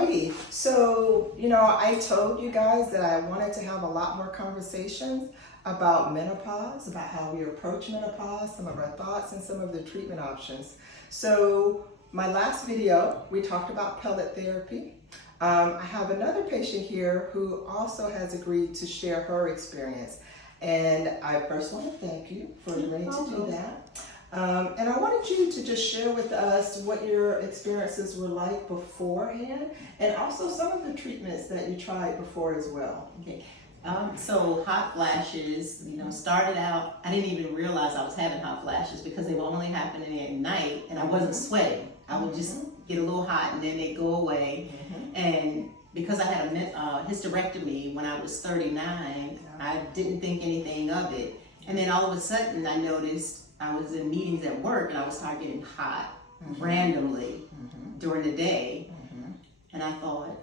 Alrighty, so I told you guys that I wanted to have a lot more conversations about menopause, about how we approach menopause, some of our thoughts, and some of the treatment options. So my last video, we talked about pellet therapy. I have another patient here who also has agreed to share her experience. And I first want to thank you for agreeing to do that. And I wanted you to just share with us what your experiences were like beforehand, and also some of the treatments that you tried before as well. Okay. So hot flashes, started out, I didn't even realize I was having hot flashes because they were only happening at night and I wasn't sweating. I would just get a little hot and then they'd go away. And because I had a hysterectomy when I was 39, I didn't think anything of it. And then all of a sudden I noticed I was in meetings at work and I would start getting hot randomly during the day. And I thought,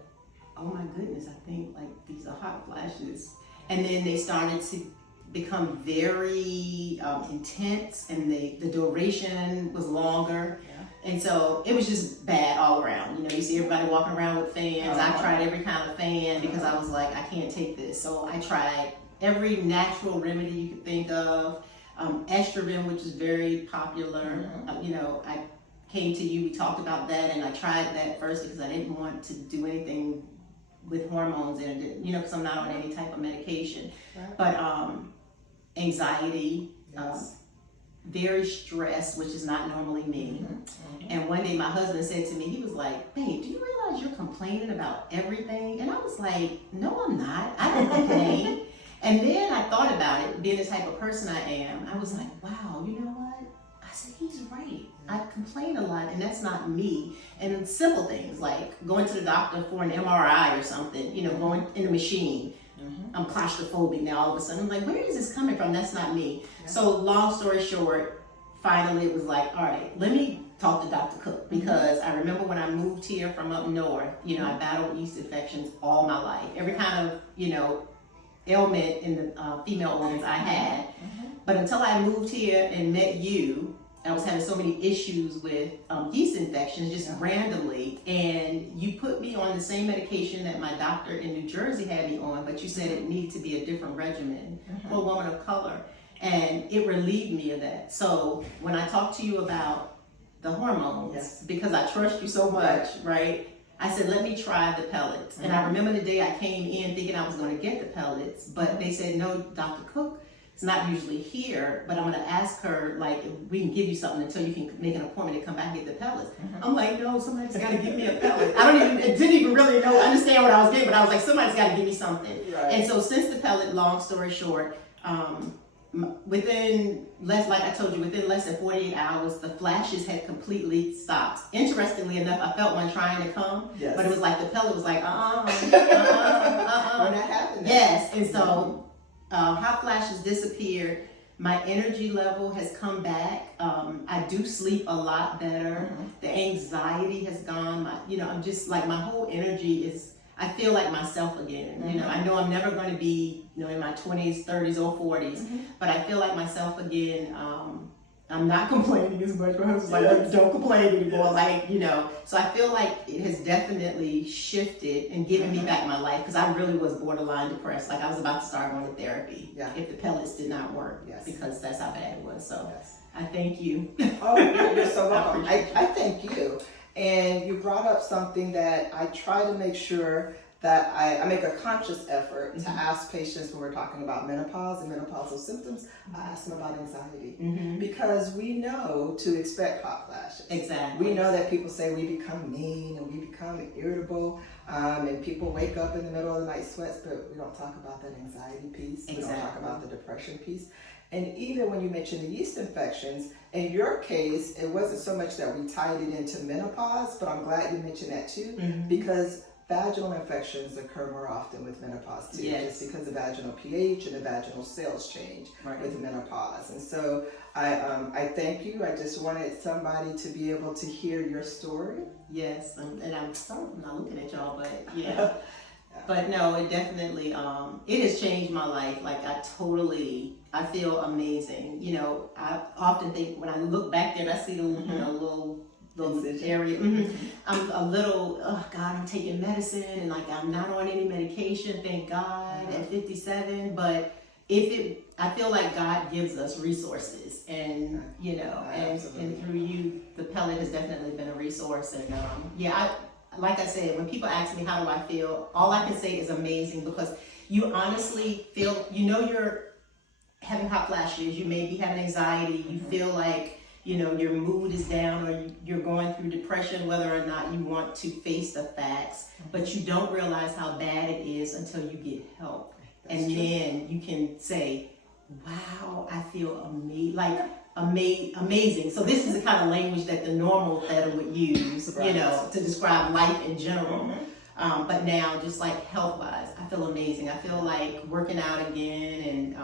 oh my goodness, I think like these are hot flashes. And then they started to become very intense, and the duration was longer. And so it was just bad all around. You see everybody walking around with fans. I tried every kind of fan because I was like, I can't take this. So I tried every natural remedy you could think of. Estrogen, which is very popular. I came to you, we talked about that, and I tried that first because I didn't want to do anything with hormones in it, because I'm not on any type of medication. But anxiety, very stressed, which is not normally me. And one day my husband said to me, he was like, babe, do you realize you're complaining about everything? And I was like, no, I'm not. I don't complain. And then I thought about it, being the type of person I am. I was like, wow, you know what? I said, he's right. I complain a lot, and that's not me. And simple things like going to the doctor for an MRI or something, going in a machine. I'm claustrophobic now all of a sudden. I'm like, where is this coming from? That's not me. So long story short, finally it was like, all right, let me talk to Dr. Cook, because I remember when I moved here from up north, I battled yeast infections all my life. Every kind of, ailment in the female organs I had. But until I moved here and met you, I was having so many issues with yeast infections just randomly, and you put me on the same medication that my doctor in New Jersey had me on, but you said it needed to be a different regimen for a woman of color, and it relieved me of that. So when I talked to you about the hormones, because I trust you so much, right? I said, let me try the pellets. And I remember the day I came in thinking I was going to get the pellets, but they said, no, Dr. Cook is not usually here, but I'm going to ask her, like, if we can give you something until you can make an appointment to come back and get the pellets. I'm like, no, somebody's got to give me a pellet. Didn't even really understand what I was getting, but I was like, somebody's got to give me something. And so since the pellet, long story short, within less than 48 hours, the flashes had completely stopped. Interestingly enough, I felt one trying to come, but it was like the pellet was like, When that happened. Yes, and so hot flashes disappeared. My energy level has come back. I do sleep a lot better. The anxiety has gone. I'm just like, my whole energy is, I feel like myself again. I know I'm never going to be, in my 20s, 30s, or 40s, but I feel like myself again. I'm not complaining as much. My husband's like, don't complain anymore. So I feel like it has definitely shifted and given me back my life, because I really was borderline depressed. Like I was about to start going to therapy if the pellets did not work, because that's how bad it was. So I thank you. Oh, you're so welcome. I thank you. And you brought up something that I try to make sure that I make a conscious effort to ask patients when we're talking about menopause and menopausal symptoms. I ask them about anxiety, because we know to expect hot flashes. Exactly. We know that people say we become mean and we become irritable, and people wake up in the middle of the night sweats, but we don't talk about that anxiety piece. We don't talk about the depression piece. And even when you mention the yeast infections, in your case, it wasn't so much that we tied it into menopause, but I'm glad you mentioned that too, because vaginal infections occur more often with menopause too, just because the vaginal pH and the vaginal cells change with menopause. And so I thank you. I just wanted somebody to be able to hear your story. Yes, and I'm sorry for not looking at y'all, but yeah. But no, it definitely, it has changed my life. Like I feel amazing. I often think when I look back there, I see the little little Incision. area. I'm a little, oh God, I'm taking medicine and like I'm not on any medication, thank God, at 57. But I feel like God gives us resources, and you know, and through you, the pellet has definitely been a resource. And like I said, when people ask me how do I feel, all I can say is amazing, because you honestly feel, you know, you're having hot flashes, you may be having anxiety, you feel like, you know, your mood is down, or you're going through depression, whether or not you want to face the facts, but you don't realize how bad it is until you get help. And then you can say, wow, I feel amazing. So this is the kind of language that the normal theta would use, you know, to describe life in general. But now, just like health-wise, I feel amazing. I feel like working out again, and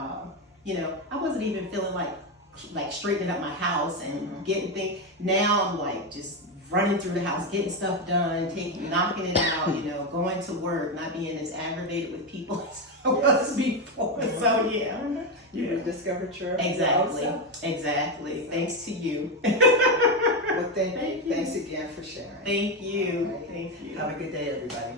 you know, I wasn't even feeling like straightening up my house and getting things. Now I'm like just running through the house, getting stuff done, knocking it out, you know, going to work, not being as aggravated with people as I was before. So yeah. You rediscovered your Exactly. So. Thanks to you. Well, thanks again for sharing. Thank you. Right. Thank you. Have a good day, everybody.